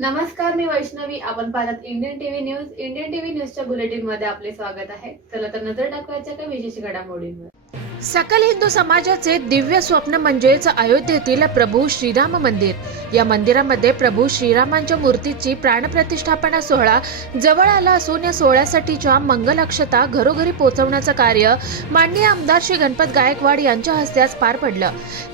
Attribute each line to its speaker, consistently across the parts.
Speaker 1: नमस्कार मी वैष्णवी. आपण पाहतात Indian TV news Indian TV न्यूजच्या बुलेटिनमध्ये आपले स्वागत आहे. चला तर नजर टाकवायच्या काही विशेष घडामोडींवर.
Speaker 2: सकल हिंदू समाजाचे दिव्य स्वप्न म्हणजेच अयोध्येतील प्रभू श्रीराम मंदिर. या मंदिरामध्ये प्रभू श्रीरामांच्या मूर्तीची प्राणप्रतिष्ठापना सोहळा जवळ आला असून या सोहळ्यासाठीच्या मंगलाक्षता घरोघरी पोहोचवण्याचं कार्य माननीय आमदार श्री गणपत गायकवाड यांच्या हस्ते आज पार पडलं.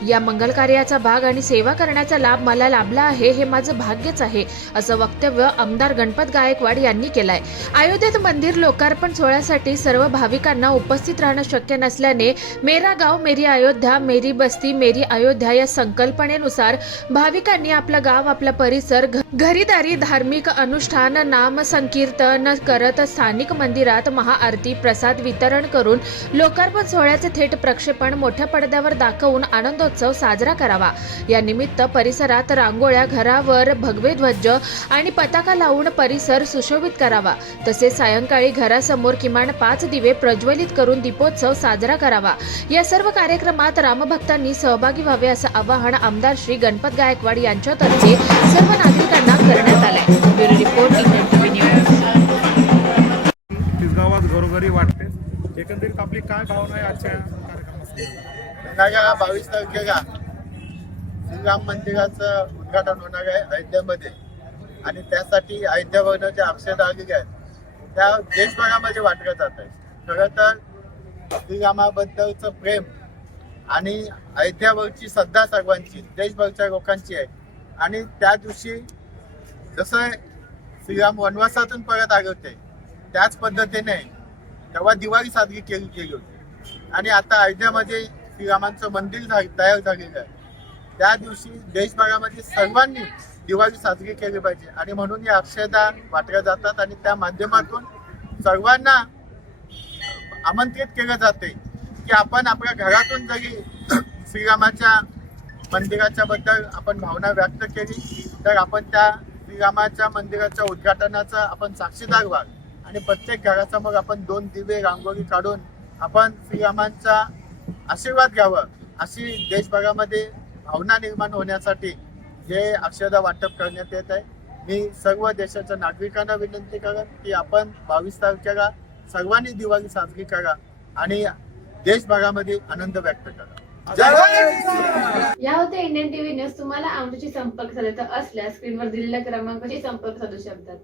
Speaker 2: या मंगल कार्याचा भाग आणि सेवा करण्याचा लाभ मला लाभला आहे हे माझं भाग्यच आहे असं वक्तव्य आमदार गणपत गायकवाड यांनी केलंय. अयोध्येत मंदिर लोकार्पण सोहळ्यासाठी सर्व भाविकांना उपस्थित राहणं शक्य नसल्याने मेरा गाव मेरी अयोध्या मेरी बस्ती मेरी अयोध्या या संकल्पनेनुसार भाविकांनी आपलं गाव आपला परिसर घ- घरीदारी धार्मिक अनुष्ठान नाम संकीर्तन करत स्थानिक मंदिरात महाआरती प्रसाद वितरण करून लोकार्पण सोहळ्याचे थेट प्रक्षेपण मोठ्या पडद्यावर दाखवून आनंदोत्सव साजरा करावा. या निमित्त परिसरात रांगोळ्या घरावर भगवे ध्वज आणि पताका लावून परिसर सुशोभित करावा. तसेच सायंकाळी घरासमोर किमान पाच दिवे प्रज्वलित करून दीपोत्सव साजरा करावा. या सर्व कार्यक्रमात रामभक्तांनी सहभागी व्हावे असं आवाहन आमदार श्री गणपत गायकवाड यांच्यातर्फे सर्व नागरिकांना करण्यात आलंय. ब्युरो रिपोर्ट
Speaker 3: घरोघरी वाटते. एकंदरीत आपली काय भावना आहे आजच्या कार्यक्रमात
Speaker 4: बावीस तारखेला श्रीराम मंदिराचं उद्घाटन होणार आहे अयोध्येमध्ये. आणि त्यासाठी अयोध्यावरनं जे अक्षर आलेले आहेत. त्या देशभरामध्ये वाटलं जात आहे. खरं तर श्रीरामाबद्दलचं प्रेम आणि अयोध्यावरची श्रद्धा सर्वांची देशभरच्या लोकांची आहे. आणि त्या दिवशी जसं श्रीराम वनवासातून परत आले होते त्याच पद्धतीने तेव्हा दिवाळी साजरी केली गेली होती. आणि आता अयोध्यामध्ये श्रीरामांचं मंदिर झा- तयार झालेलं आहे. त्या दिवशी देशभरामध्ये सर्वांनी दिवाळी साजरी केली पाहिजे. आणि म्हणून या अक्षयदा वाटल्या जातात आणि त्या माध्यमातून सर्वांना आमंत्रित केलं जाते की आपण आपल्या घरातून जरी श्रीरामाच्या मंदिराच्या बद्दल आपण भावना व्यक्त केली तर आपण त्या श्रीरामाच्या मंदिराच्या उद्घाटनाचा आपण साक्षीदार व्हाल. आणि प्रत्येक घरासमोर आपण दोन दिवे रांगोळी काढून आपण श्रीरामांचा आशीर्वाद घ्यावा अशी देशभरामध्ये भावना निर्माण होण्यासाठी हे अक्षदा वाटप करण्यात येत आहे. मी सर्व देशाच्या नागरिकांना विनंती करेन की आपण बावीस तारखेला सर्वांनी दिवाळी साजरी करा आणि देशभरामध्ये आनंद व्यक्त करा.
Speaker 1: या होत्या इंडियन टीव्ही न्यूज. तुम्हाला आमच्याशी संपर्क साधायचा असल्यास स्क्रीनवर दिलेल्या क्रमांकाशी संपर्क साधू शकतात.